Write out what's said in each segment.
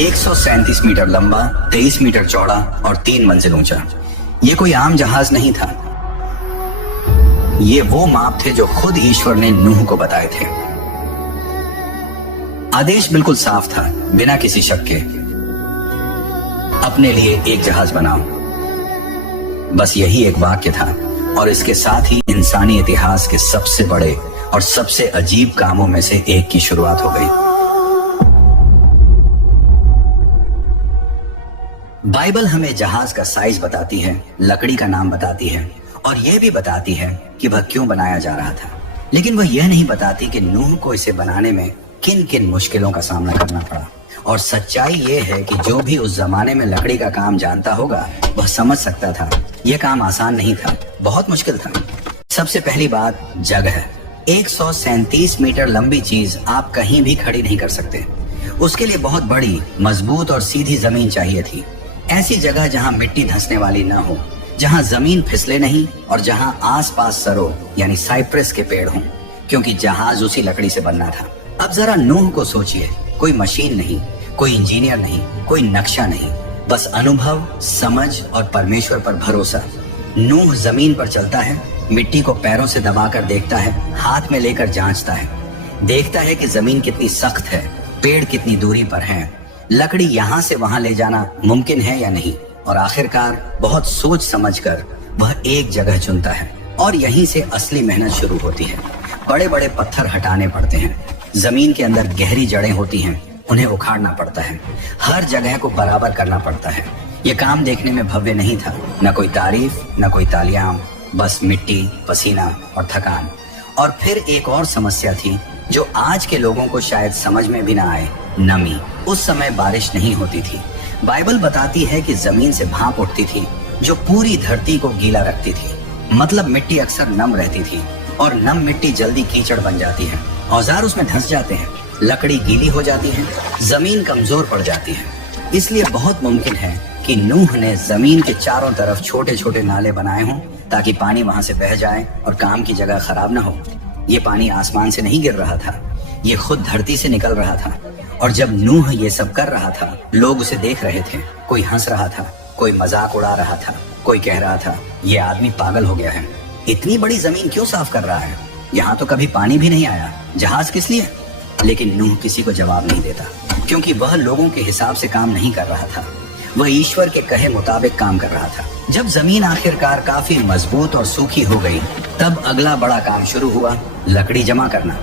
137 metre लंबा, 23 metre चौड़ा और 3 मंजिल ऊंचा। ये कोई आम जहाज नहीं था। ये वो माप थे जो खुद ईश्वर ने नूह को बताए थे। आदेश बिल्कुल साफ था, बिना किसी शक के, अपने लिए एक जहाज बनाओ। बस यही एक वाक्य था और इसके साथ ही इंसानी इतिहास के सबसे बड़े और सबसे अजीब कामों में से एक की शुरुआत हो गई। बाइबल हमें जहाज का साइज बताती है, लकड़ी का नाम बताती है और यह भी बताती है कि वह क्यों बनाया जा रहा था। लेकिन वह यह नहीं बताती कि नूह को इसे बनाने में किन किन मुश्किलों का सामना करना पड़ा। और सच्चाई यह है कि जो भी उस जमाने में लकड़ी का काम जानता होगा वह समझ सकता था यह काम आसान नहीं था, बहुत मुश्किल था। सबसे पहली बात जगह। 137 मीटर लंबी चीज आप कहीं भी खड़ी नहीं कर सकते। उसके लिए बहुत बड़ी, मजबूत और सीधी जमीन चाहिए थी। ऐसी जगह जहां मिट्टी धंसने वाली ना हो, जहां जमीन फिसले नहीं और जहां आसपास सरो यानी साइप्रस के पेड़ हों, क्योंकि जहाज उसी लकड़ी से बनना था। अब जरा नूह को सोचिए, कोई मशीन नहीं, कोई इंजीनियर नहीं, कोई नक्शा नहीं, बस अनुभव, समझ और परमेश्वर पर भरोसा। नूह जमीन पर चलता है, मिट्टी को पैरों से दबाकर देखता है, हाथ में लेकर जांचता है, देखता है कि जमीन कितनी सख्त है, पेड़ कितनी दूरी पर हैं, लकड़ी यहाँ से वहां ले जाना मुमकिन है या नहीं। और आखिरकार बहुत सोच समझकर वह एक जगह चुनता है और यहीं से असली मेहनत शुरू होती है। बड़े बड़े पत्थर हटाने पड़ते हैं, जमीन के अंदर गहरी जड़ें होती हैं, उन्हें उखाड़ना पड़ता है, हर जगह को बराबर करना पड़ता है। यह काम देखने में भव्य नहीं था, न कोई तारीफ, न कोई तालियां, बस मिट्टी, पसीना और थकान। और फिर एक और समस्या थी जो आज के लोगों को शायद समझ में भी ना आए, नमी। उस समय बारिश नहीं होती थी। बाइबल बताती है कि जमीन से भाप उठती थी जो पूरी धरती को गीला रखती थी। मतलब मिट्टी अक्सर नम रहती थी और नम मिट्टी जल्दी कीचड़ बन जाती है, औजार उसमें धंस जाते हैं, लकड़ी गीली हो जाती है, जमीन कमजोर पड़ जाती है। इसलिए बहुत मुमकिन है कि नूह ने जमीन के चारों तरफ छोटे छोटे नाले बनाए हों ताकि पानी वहां से बह जाए और काम की जगह खराब ना हो। ये पानी आसमान से नहीं गिर रहा था, ये खुद धरती से निकल रहा था। और जब नूह ये सब कर रहा था, लोग उसे देख रहे थे। कोई हंस रहा था, कोई मजाक उड़ा रहा था, कोई कह रहा था ये आदमी पागल हो गया है, इतनी बड़ी जमीन क्यों साफ कर रहा है, यहाँ तो कभी पानी भी नहीं आया, जहाज किस लिए। लेकिन नूह किसी को जवाब नहीं देता, क्योंकि वह लोगों के हिसाब से काम नहीं कर रहा था, वह ईश्वर के कहे मुताबिक काम कर रहा था। जब जमीन आखिरकार काफी मजबूत और सूखी हो गई, तब अगला बड़ा काम शुरू हुआ, लकड़ी जमा करना।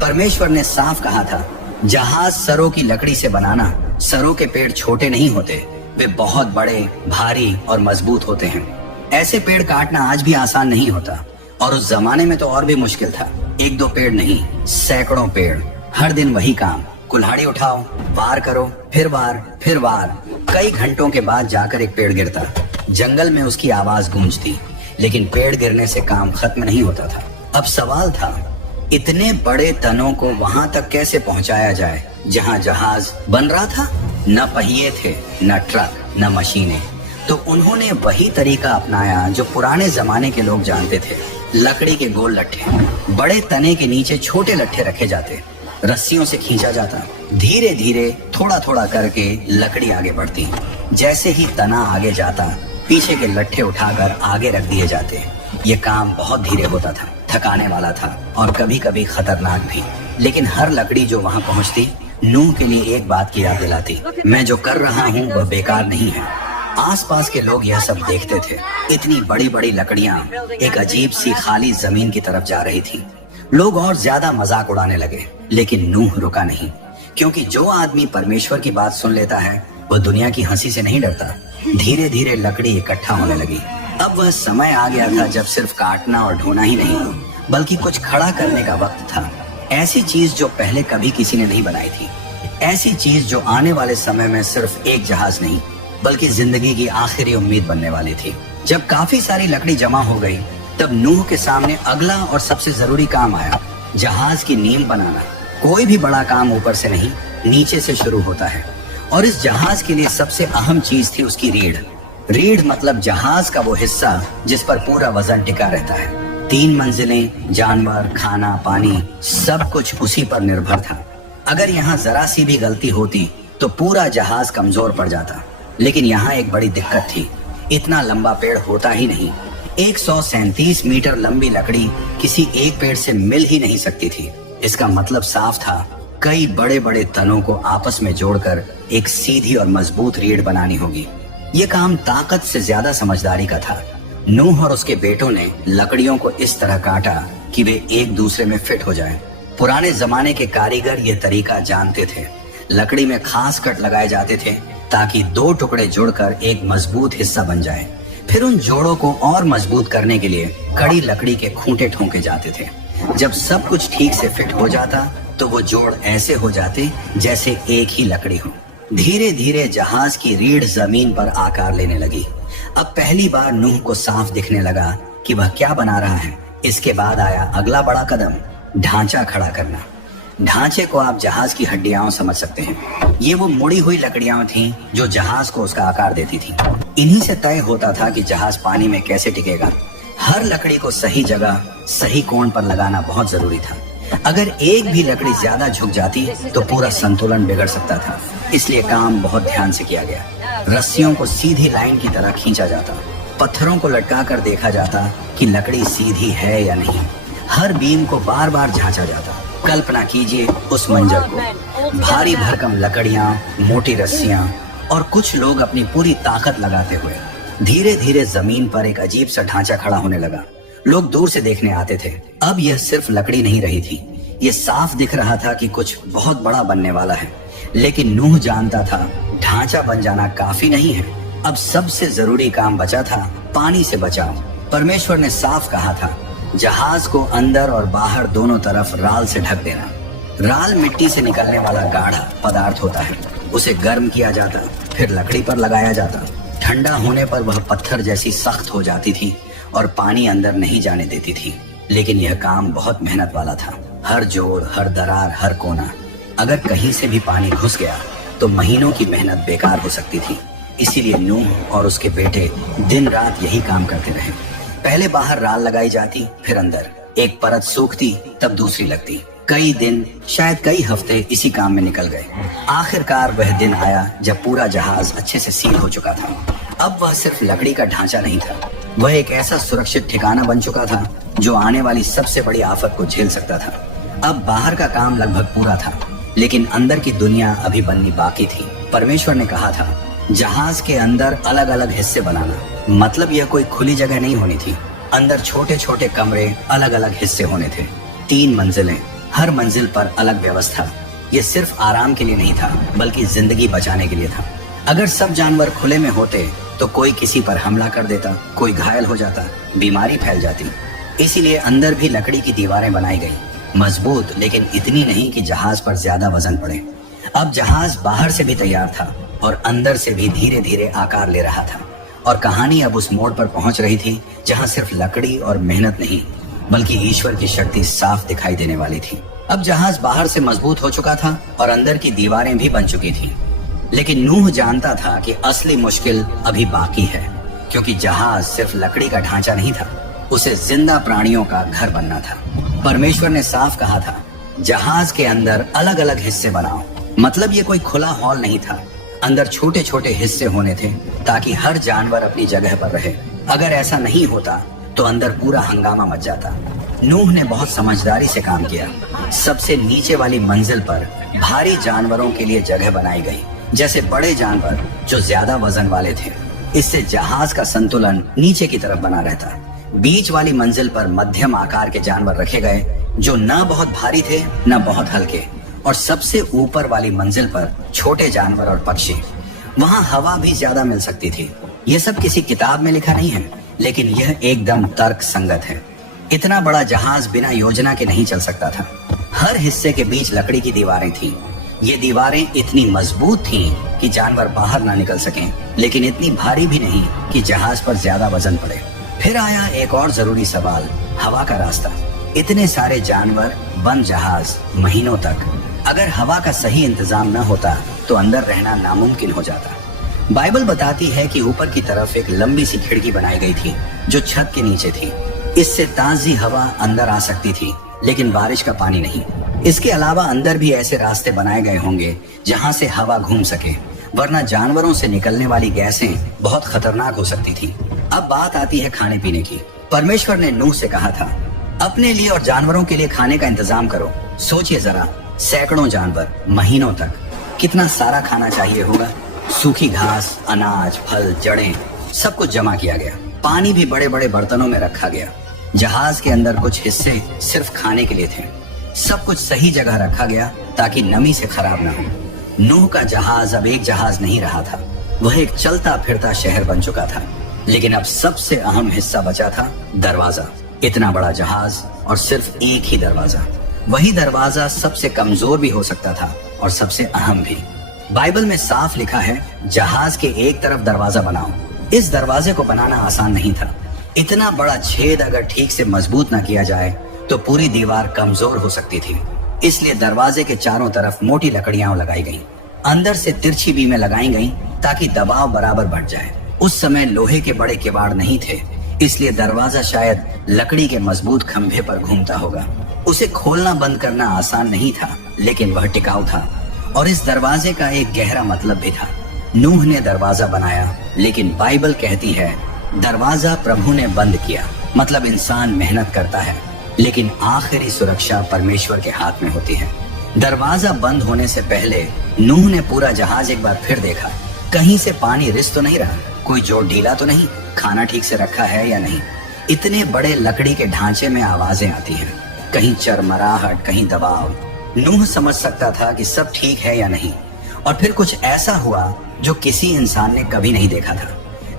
परमेश्वर ने साफ कहा था, जहाज सरों की लकड़ी से बनाना। सरों के पेड़ छोटे नहीं होते, वे बहुत बड़े, भारी और मजबूत होते हैं। ऐसे पेड़ काटना आज भी आसान नहीं होता, और उस जमाने में तो और भी मुश्किल था। एक दो पेड़ नहीं, सैकड़ों पेड़, हर दिन वही काम, कुल्हाड़ी उठाओ, वार करो, फिर वार, फिर वार। कई घंटों के बाद जाकर एक पेड़ गिरता, जंगल में उसकी आवाज गूंजती, लेकिन पेड़ गिरने से काम खत्म नहीं होता था। अब सवाल था, इतने बड़े तनों को वहां तक कैसे पहुंचाया जाए जहां जहाज बन रहा था। न पहिए थे, न ट्रक, न मशीनें। तो उन्होंने वही तरीका अपनाया जो पुराने जमाने के लोग जानते थे। लकड़ी के गोल लट्ठे, बड़े तने के नीचे छोटे लट्ठे रखे जाते, रस्सियों से खींचा जाता, धीरे धीरे थोड़ा थोड़ा करके लकड़ी आगे बढ़ती। जैसे ही तना आगे जाता, पीछे के लट्ठे उठाकर आगे रख दिए जाते। ये काम बहुत धीरे होता था, थकाने वाला था और कभी कभी खतरनाक भी। लेकिन हर लकड़ी जो वहां पहुंचती, नूह के लिए एक बात की याद दिलाती, मैं जो कर रहा हूँ वह बेकार नहीं है। आसपास के लोग यह सब देखते थे। इतनी बड़ी बड़ी लकड़ियां एक अजीब सी खाली जमीन की तरफ जा रही थी। लोग और ज्यादा मजाक उड़ाने लगे, लेकिन नूह रुका नहीं, क्योंकि जो आदमी परमेश्वर की बात सुन लेता है वह दुनिया की हंसी से नहीं डरता। धीरे धीरे लकड़ी इकट्ठा होने लगी। अब वह समय आ गया था जब सिर्फ काटना और ढोना ही नहीं, बल्कि कुछ खड़ा करने का वक्त था। ऐसी चीज जो पहले कभी किसी ने नहीं बनाई थी, ऐसी चीज जो आने वाले समय में सिर्फ एक जहाज नहीं बल्कि जिंदगी की आखिरी उम्मीद बनने वाली थी। जब काफी सारी लकड़ी जमा हो गई, तब नूह के सामने अगला और सबसे जरूरी काम आया, जहाज की नींव बनाना। कोई भी बड़ा काम ऊपर से नहीं, नीचे से शुरू होता है। और इस जहाज के लिए सबसे अहम चीज थी उसकी रीढ़। रीढ़ मतलब जहाज का वो हिस्सा जिस पर पूरा वजन टिका रहता है। 3 मंजिलें, जानवर, खाना, पानी, सब कुछ उसी पर निर्भर था। अगर यहाँ जरा सी भी गलती होती तो पूरा जहाज कमजोर पड़ जाता। लेकिन यहाँ एक बड़ी दिक्कत थी, इतना लंबा पेड़ होता ही नहीं। 137 मीटर लंबी लकड़ी किसी एक पेड़ से मिल ही नहीं सकती थी। इसका मतलब साफ था, कई बड़े बड़े तनों को आपस में जोड़कर एक सीधी और मजबूत रीढ़ बनानी होगी। ये काम ताकत से ज्यादा समझदारी का था। नूह और उसके बेटों ने लकड़ियों को इस तरह काटा कि वे एक दूसरे में फिट हो जाएं। पुराने जमाने के कारीगर ये तरीका जानते थे। लकड़ी में खास कट लगाए जाते थे ताकि दो टुकड़े जुड़कर एक मजबूत हिस्सा बन जाए। फिर उन जोड़ों को और मजबूत करने के लिए कड़ी लकड़ी के खूंटे ठोके जाते थे। जब सब कुछ ठीक से फिट हो जाता तो वो जोड़ ऐसे हो जाते जैसे एक ही लकड़ी हो। धीरे धीरे जहाज की रीढ़ जमीन पर आकार लेने लगी। अब पहली बार नूह को साफ दिखने लगा कि वह क्या बना रहा है। इसके बाद आया अगला बड़ा कदम, ढांचा खड़ा करना। ढांचे को आप जहाज की हड्डियां समझ सकते हैं। ये वो मुड़ी हुई लकड़ियां थीं जो जहाज को उसका आकार देती थी। इन्हीं से तय होता था कि जहाज पानी में कैसे टिकेगा। हर लकड़ी को सही जगह, सही कोण पर लगाना बहुत जरूरी था। अगर एक भी लकड़ी ज्यादा झुक जाती तो पूरा संतुलन बिगड़ सकता था। इसलिए काम बहुत ध्यान से किया गया। रस्सियों को सीधी लाइन की तरह खींचा जाता, पत्थरों को लटका कर देखा जाता कि लकड़ी सीधी है या नहीं। हर बीम को बार बार झांचा जाता। कल्पना कीजिए उस मंजर को, भारी भरकम लकड़ियां, मोटी रस्सियां और कुछ लोग अपनी पूरी ताकत लगाते हुए। धीरे धीरे जमीन पर एक अजीब सा ढांचा खड़ा होने लगा। लोग दूर से देखने आते थे। अब यह सिर्फ लकड़ी नहीं रही थी, ये साफ दिख रहा था कि कुछ बहुत बड़ा बनने वाला है। लेकिन नूह जानता था ढांचा बन जाना काफी नहीं है। अब सबसे जरूरी काम बचा था, पानी से बचाव। परमेश्वर ने साफ कहा था, जहाज को अंदर और बाहर दोनों तरफ राल से ढक देना। राल मिट्टी से निकलने वाला गाढ़ा पदार्थ होता है। उसे गर्म किया जाता, फिर लकड़ी पर लगाया जाता। ठंडा होने पर वह पत्थर जैसी सख्त हो जाती थी और पानी अंदर नहीं जाने देती थी। लेकिन यह काम बहुत मेहनत वाला था। हर जोड़, हर दरार, हर कोना, अगर कहीं से भी पानी घुस गया तो महीनों की मेहनत बेकार हो सकती थी। इसीलिए नूह और उसके बेटे दिन रात यही काम करते रहे। पहले बाहर राल लगाई जाती, फिर अंदर। एक परत सूखती, तब दूसरी लगती। कई दिन, शायद कई हफ्ते इसी काम में निकल गए। आखिरकार वह दिन आया जब पूरा जहाज अच्छे से सील हो चुका था। अब वह सिर्फ लकड़ी का ढांचा नहीं था, वह एक ऐसा सुरक्षित ठिकाना बन चुका था जो आने वाली सबसे बड़ी आफत को झेल सकता था। अब बाहर का काम लगभग पूरा था, लेकिन अंदर की दुनिया अभी बननी बाकी थी। परमेश्वर ने कहा था, जहाज के अंदर अलग अलग हिस्से बनाना। मतलब यह कोई खुली जगह नहीं होनी थी। अंदर छोटे छोटे कमरे, अलग अलग हिस्से होने थे। 3 मंजिलें, हर मंजिल पर अलग व्यवस्था। ये सिर्फ आराम के लिए नहीं था, बल्कि जिंदगी बचाने के लिए था। अगर सब जानवर खुले में होते तो कोई किसी पर हमला कर देता, कोई घायल हो जाता, बीमारी फैल जाती। इसीलिए अंदर भी लकड़ी की दीवारें बनाई गई, मजबूत, लेकिन इतनी नहीं कि जहाज पर ज्यादा वजन पड़े। अब जहाज बाहर से भी तैयार था और अंदर से भी धीरे धीरे आकार ले रहा था। और कहानी अब उस मोड़ पर पहुंच रही थी जहां सिर्फ लकड़ी और मेहनत नहीं, बल्कि ईश्वर की शक्ति साफ दिखाई देने वाली थी। अब जहाज बाहर से मजबूत हो चुका था और अंदर की दीवारें भी बन चुकी थी। लेकिन नूह जानता था कि असली मुश्किल अभी बाकी है, क्योंकि जहाज सिर्फ लकड़ी का ढांचा नहीं था, उसे जिंदा प्राणियों का घर बनना था। परमेश्वर ने साफ कहा था, जहाज के अंदर अलग अलग हिस्से बनाओ। मतलब ये कोई खुला हॉल नहीं था, अंदर छोटे छोटे हिस्से होने थे ताकि हर जानवर अपनी जगह पर रहे। अगर ऐसा नहीं होता तो अंदर पूरा हंगामा मच जाता। नूह ने बहुत समझदारी से काम किया। सबसे नीचे वाली मंजिल पर भारी जानवरों के लिए जगह बनाई गई, जैसे बड़े जानवर जो ज्यादा वजन वाले थे। इससे जहाज का संतुलन नीचे की तरफ बना रहता। बीच वाली मंजिल पर मध्यम आकार के जानवर रखे गए जो न बहुत भारी थे न बहुत हल्के। और सबसे ऊपर वाली मंजिल पर छोटे जानवर और पक्षी। वहाँ हवा भी ज्यादा मिल सकती थी। ये सब किसी किताब में लिखा नहीं है, लेकिन यह एकदम तर्क संगत है। इतना बड़ा जहाज बिना योजना के नहीं चल सकता था। हर हिस्से के बीच लकड़ी की दीवारें थीं। ये दीवारें इतनी मजबूत थीं कि जानवर बाहर ना निकल सकें, लेकिन इतनी भारी भी नहीं कि जहाज पर ज्यादा वजन पड़े। फिर आया एक और जरूरी सवाल, हवा का रास्ता। इतने सारे जानवर, बंद जहाज, महीनों तक। अगर हवा का सही इंतजाम न होता तो अंदर रहना नामुमकिन हो जाता। बाइबल बताती है कि ऊपर की तरफ एक लंबी सी खिड़की बनाई गई थी जो छत के नीचे थी। इससे ताजी हवा अंदर आ सकती थी, लेकिन बारिश का पानी नहीं। इसके अलावा अंदर भी ऐसे रास्ते बनाए गए होंगे जहां से हवा घूम सके, वरना जानवरों से निकलने वाली गैसें बहुत खतरनाक हो सकती थी। अब बात आती है खाने पीने की। परमेश्वर ने नूह से कहा था, अपने लिए और जानवरों के लिए खाने का इंतजाम करो। सोचिए जरा, सैकड़ों जानवर, महीनों तक, कितना सारा खाना चाहिए होगा। सूखी घास, अनाज, फल, जड़ें, सब कुछ जमा किया गया। पानी भी बड़े बड़े बर्तनों में रखा गया। जहाज के अंदर कुछ हिस्से सिर्फ खाने के लिए थे। सब कुछ सही जगह रखा गया ताकि नमी से खराब ना हो। नूह का जहाज अब एक जहाज नहीं रहा था, वह एक चलता फिरता शहर बन चुका था। लेकिन अब सबसे अहम हिस्सा बचा था, दरवाजा। इतना बड़ा जहाज और सिर्फ एक ही दरवाजा। वही दरवाजा सबसे कमजोर भी हो सकता था और सबसे अहम भी। बाइबल में साफ लिखा है, जहाज के एक तरफ दरवाजा बनाओ। इस दरवाजे को बनाना आसान नहीं था। इतना बड़ा छेद अगर ठीक से मजबूत ना किया जाए तो पूरी दीवार कमजोर हो सकती थी। इसलिए दरवाजे के चारों तरफ मोटी लकड़ियां लगाई गईं। अंदर से तिरछी बीमें लगाई गईं ताकि दबाव बराबर बढ़ जाए। उस समय लोहे के बड़े किवाड़ नहीं थे, इसलिए दरवाजा शायद लकड़ी के मजबूत खंभे पर घूमता होगा। उसे खोलना बंद करना आसान नहीं था, लेकिन वह टिकाऊ था। और इस दरवाजे का एक गहरा मतलब भी था। नूह ने दरवाजा बनाया, लेकिन बाइबल कहती है दरवाजा प्रभु ने बंद किया। मतलब इंसान मेहनत करता है, लेकिन आखिरी सुरक्षा परमेश्वर के हाथ में होती है। दरवाजा बंद होने से पहले नूह ने पूरा जहाज एक बार फिर देखा। कहीं से पानी रिस तो नहीं रहा, कोई जोड़ ढीला तो नहीं, खाना ठीक से रखा है या नहीं। इतने बड़े लकड़ी के ढांचे में आवाजें आती हैं, कहीं चरमराहट, कहीं दबाव। नूह समझ सकता था कि सब ठीक है या नहीं। और फिर कुछ ऐसा हुआ जो किसी इंसान ने कभी नहीं देखा था।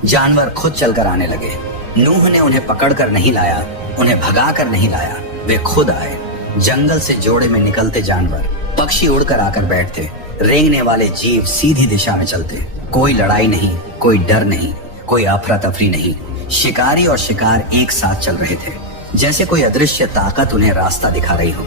जानवर खुद चलकर आने लगे। नूह ने उन्हें पकड़कर नहीं लाया, उन्हें भगा कर नहीं लाया, वे खुद आए। जंगल से जोड़े में निकलते जानवर, पक्षी उड़कर आकर बैठते, रेंगने वाले जीव सीधी दिशा में चलते। कोई लड़ाई नहीं, कोई डर नहीं, कोई अफरा तफरी नहीं। शिकारी और शिकार एक साथ चल रहे थे, जैसे कोई अदृश्य ताकत उन्हें रास्ता दिखा रही हो।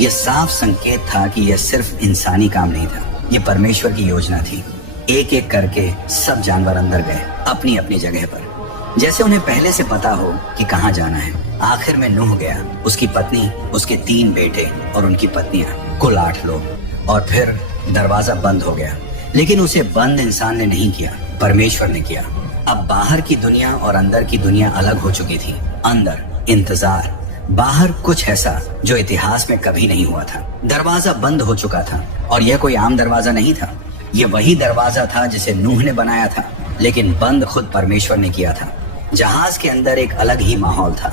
यह साफ संकेत था कि यह सिर्फ इंसानी काम नहीं था, यह परमेश्वर की योजना थी। एक एक करके सब जानवर अंदर गए, अपनी अपनी जगह पर, जैसे उन्हें पहले से पता हो कि कहाँ जाना है। आखिर में नूह गया, उसकी पत्नी, उसके 3 बेटे और उनकी पत्नियां, कुल 8 लोग। और फिर दरवाजा बंद हो गया। लेकिन उसे बंद इंसान ने नहीं किया, परमेश्वर ने किया। अब बाहर की दुनिया और अंदर की दुनिया अलग हो चुकी थी। अंदर इंतजार, बाहर कुछ ऐसा जो इतिहास में कभी नहीं हुआ था। दरवाजा बंद हो चुका था, और यह कोई आम दरवाजा नहीं था। यह वही दरवाजा था जिसे नूह ने बनाया था, लेकिन बंद खुद परमेश्वर ने किया था। जहाज के अंदर एक अलग ही माहौल था।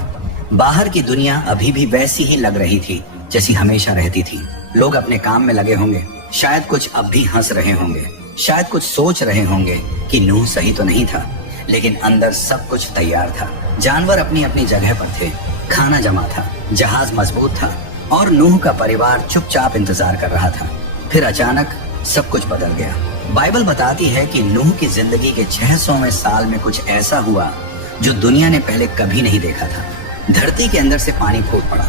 बाहर की दुनिया अभी भी वैसी ही लग रही थी जैसी हमेशा रहती थी। लोग अपने काम में लगे होंगे, शायद कुछ अब भी हंस रहे होंगे, शायद कुछ सोच रहे होंगे कि नूह सही तो नहीं था, लेकिन अंदर सब कुछ तैयार था। जानवर अपनी अपनी जगह पर थे, खाना जमा था, जहाज मजबूत था, और नूह का परिवार चुपचाप इंतजार कर रहा था। फिर अचानक सब कुछ बदल गया। बाइबल बताती है कि नूह की जिंदगी के 600वें साल में कुछ ऐसा हुआ जो दुनिया ने पहले कभी नहीं देखा था। धरती के अंदर से पानी फूट पड़ा।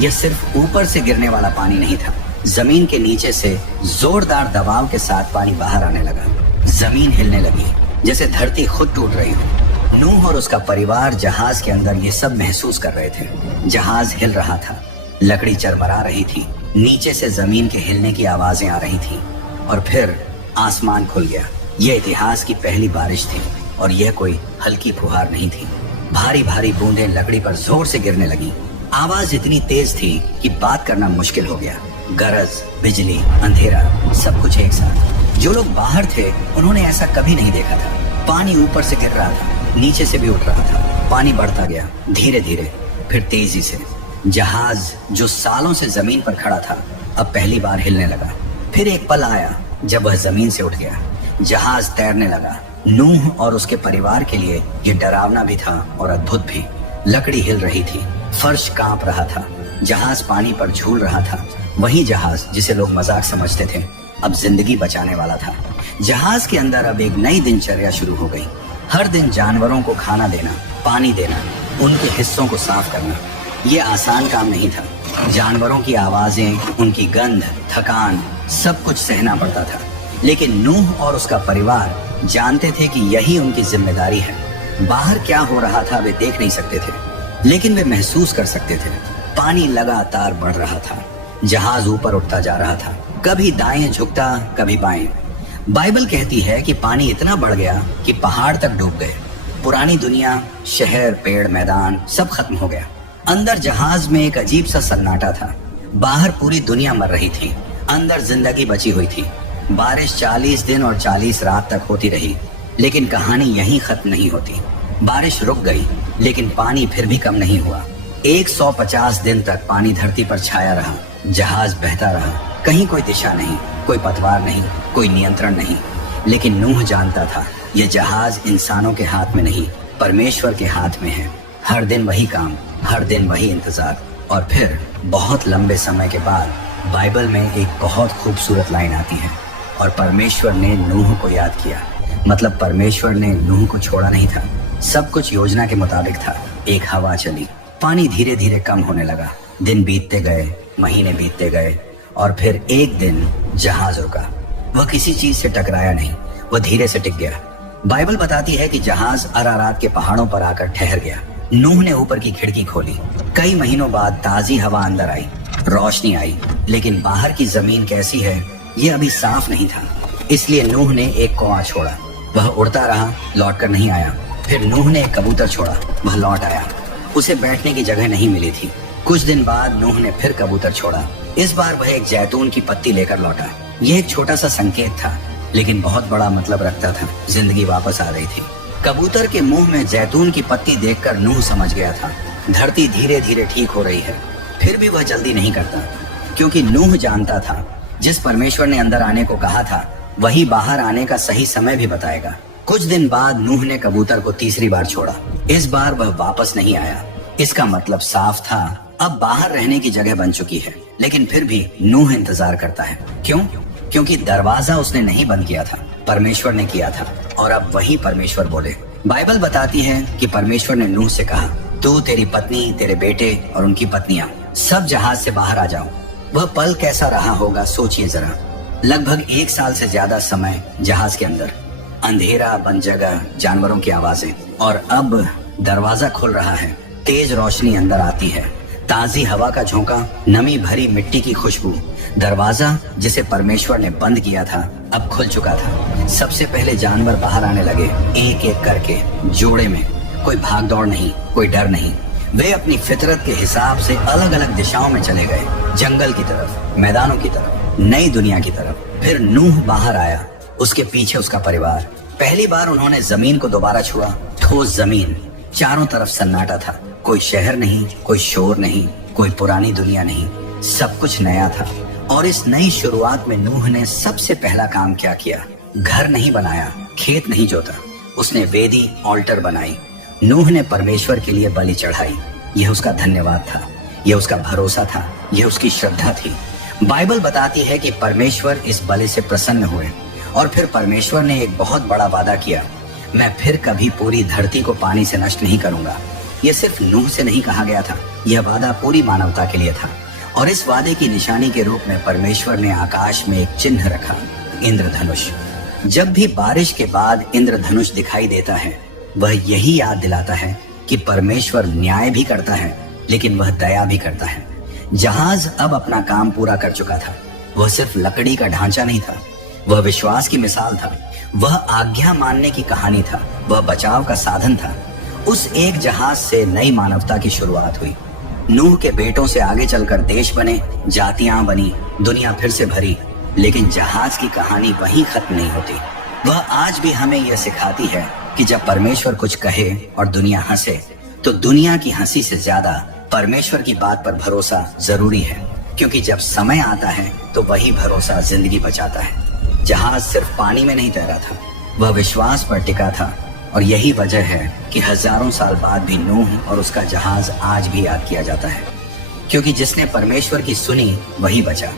यह सिर्फ ऊपर से गिरने वाला पानी नहीं था, जमीन के नीचे से जोरदार दबाव के साथ पानी बाहर आने लगा। जमीन हिलने लगी, जैसे धरती खुद टूट रही हो। नूह और उसका परिवार जहाज के अंदर ये सब महसूस कर रहे थे। जहाज हिल रहा था, लकड़ी चरमरा रही थी, नीचे से जमीन के हिलने की आवाजें आ रही थी, और फिर आसमान खुल गया। यह इतिहास की पहली बारिश थी, और यह कोई हल्की फुहार नहीं थी। भारी भारी बूंदें लकड़ी पर जोर से गिरने लगी। आवाज इतनी तेज थी कि बात करना मुश्किल हो गया। गरज, बिजली, अंधेरा, सब कुछ एक साथ। जो लोग बाहर थे उन्होंने ऐसा कभी नहीं देखा था। पानी ऊपर से गिर रहा था, नीचे से भी उठ रहा था। पानी बढ़ता गया, धीरे धीरे, फिर तेजी से। जहाज जो सालों से जमीन पर खड़ा था, अब पहली बार हिलने लगा। फिर एक पल आया जब वह जमीन से उठ गया। जहाज तैरने लगा। नूह और उसके परिवार के लिए यह डरावना भी था और अद्भुत भी। लकड़ी हिल रही थी, फर्श कांप रहा था, जहाज पानी पर झूल रहा था। वही जहाज जिसे लोग मजाक समझते थे, अब जिंदगी बचाने वाला था। जहाज के अंदर अब एक नई दिनचर्या शुरू हो गई। हर दिन जानवरों को खाना देना, पानी देना, उनके हिस्सों को साफ करना। यह आसान काम नहीं था। जानवरों की आवाजें, उनकी गंध, थकान, सब कुछ सहना पड़ता था। लेकिन नूह और उसका परिवार जानते थे कि यही उनकी जिम्मेदारी है। बाहर क्या हो रहा था वे देख नहीं सकते थे, लेकिन वे महसूस कर सकते थे। पानी लगातार बढ़ रहा था, जहाज ऊपर उठता जा रहा था, कभी दाएं झुकता कभी बाएं। बाइबल कहती है कि पानी इतना बढ़ गया कि पहाड़ तक डूब गए। पुरानी दुनिया, शहर, पेड़, मैदान सब खत्म हो गया। अंदर जहाज में एक अजीब सा सन्नाटा था। बाहर पूरी दुनिया मर रही थी, अंदर जिंदगी बची हुई थी। बारिश 40 दिन और 40 रात तक होती रही, लेकिन कहानी यहीं खत्म नहीं होती। बारिश रुक गई, लेकिन पानी फिर भी कम नहीं हुआ। 150 दिन तक पानी धरती पर छाया रहा। जहाज बहता रहा, कहीं कोई दिशा नहीं, कोई पतवार नहीं, कोई नियंत्रण नहीं। लेकिन नूह जानता था यह जहाज इंसानों के हाथ में नहीं, परमेश्वर के हाथ में है। हर दिन वही काम, हर दिन वही इंतजार। और फिर बहुत लंबे समय के बाद बाइबल में एक बहुत खूबसूरत लाइन आती है, और परमेश्वर ने नूह को याद किया। मतलब परमेश्वर ने नूह को छोड़ा नहीं था। सब कुछ योजना के मुताबिक था। एक हवा चली, पानी धीरे धीरे कम होने लगा। दिन बीतते गए, महीने बीतते गए, और फिर एक दिन जहाज रुका। वह किसी चीज से टकराया नहीं, वह धीरे से टिक गया। बाइबल बताती है कि जहाज अरारात के पहाड़ों पर आकर ठहर गया। नूह ने ऊपर की खिड़की खोली। कई महीनों बाद ताजी हवा अंदर आई, रोशनी आई, लेकिन बाहर की जमीन कैसी है ये अभी साफ नहीं था। इसलिए नूह ने एक कौवा छोड़ा। वह उड़ता रहा, लौटकर नहीं आया। फिर नूह ने एक कबूतर छोड़ा, वह लौट आया। उसे बैठने की जगह नहीं मिली थी। कुछ दिन बाद नूह ने फिर कबूतर छोड़ा। इस बार वह एक जैतून की पत्ती लेकर लौटा। यह एक छोटा सा संकेत था, लेकिन बहुत बड़ा मतलब रखता था। जिंदगी वापस आ रही थी। कबूतर के मुंह में जैतून की पत्ती देखकर नूह समझ गया था धरती धीरे धीरे ठीक हो रही है। फिर भी वह जल्दी नहीं करता, क्योंकि नूह जानता था जिस परमेश्वर ने अंदर आने को कहा था वही बाहर आने का सही समय भी बताएगा। कुछ दिन बाद नूह ने कबूतर को तीसरी बार छोड़ा। इस बार वह वापस नहीं आया। इसका मतलब साफ था, अब बाहर रहने की जगह बन चुकी है। लेकिन फिर भी नूह इंतजार करता है। क्यों? क्योंकि दरवाजा उसने नहीं बंद किया था, परमेश्वर ने किया था। और अब वही परमेश्वर बोले। बाइबल बताती है कि परमेश्वर ने नूह से कहा, तू, तेरी पत्नी, तेरे बेटे और उनकी पत्नियां सब जहाज से बाहर आ जाओ। वह पल कैसा रहा होगा सोचिए जरा। लगभग 1 साल से ज्यादा समय जहाज के अंदर, अंधेरा, बंद जगह, जानवरों की आवाजें। और अब दरवाजा खुल रहा है, तेज रोशनी अंदर आती है, ताजी हवा का झोंका, नमी भरी मिट्टी की खुशबू। दरवाजा जिसे परमेश्वर ने बंद किया था अब खुल चुका था। सबसे पहले जानवर बाहर आने लगे, एक एक करके, जोड़े में। कोई भाग दौड़ नहीं, कोई डर नहीं। वे अपनी फितरत के हिसाब से अलग अलग दिशाओं में चले गए, जंगल की तरफ, मैदानों की तरफ, नई दुनिया की तरफ। फिर नूह बाहर आया, उसके पीछे उसका परिवार। पहली बार उन्होंने जमीन को दोबारा छुआ, ठोस जमीन। चारों तरफ सन्नाटा था, कोई शहर नहीं, कोई शोर नहीं, कोई पुरानी दुनिया नहीं, सब कुछ नया था। और इस नई शुरुआत में नूह ने सबसे पहला काम क्या किया? घर नहीं बनाया, खेत नहीं जोता, उसने वेदी, ऑल्टर बनाई। नूह ने परमेश्वर के लिए बलि चढ़ाई। यह उसका धन्यवाद था, यह उसका भरोसा था, यह उसकी श्रद्धा थी। बाइबल बताती है कि परमेश्वर इस बलि से प्रसन्न हुए। और फिर परमेश्वर ने एक बहुत बड़ा वादा किया, मैं फिर कभी पूरी धरती को पानी से नष्ट नहीं करूंगा। यह सिर्फ नूह से नहीं कहा गया था, यह वादा पूरी मानवता के लिए था। और इस वादे की निशानी के रूप में परमेश्वर ने आकाश में एक चिन्ह रखा, इंद्रधनुष। जब भी बारिश के बाद इंद्रधनुष दिखाई देता है, वह यही याद दिलाता है कि परमेश्वर न्याय भी करता है, लेकिन वह दया भी करता है। जहाज अब अपना काम पूरा कर चुका था। वह सिर्फ लकड़ी का ढांचा नहीं था, वह विश्वास की मिसाल था, वह आज्ञा मानने की कहानी था, वह बचाव का साधन था। उस एक जहाज से नई मानवता की शुरुआत हुई। नूह के बेटों से आगे चलकर देश बने, जातियां बनी, दुनिया फिर से भरी। लेकिन जहाज की कहानी वहीं खत्म नहीं होती। वह आज भी हमें यह सिखाती है कि जब परमेश्वर कुछ कहे और दुनिया हंसे, तो दुनिया की हंसी से ज्यादा परमेश्वर की बात पर भरोसा जरूरी है। क्योंकि जब समय आता है तो वही भरोसा जिंदगी बचाता है। जहाज सिर्फ पानी में नहीं तैरा था, वह विश्वास पर टिका था। और यही वजह है कि हजारों साल बाद भी नूह और उसका जहाज आज भी याद किया जाता है। क्योंकि जिसने परमेश्वर की सुनी वही बचा।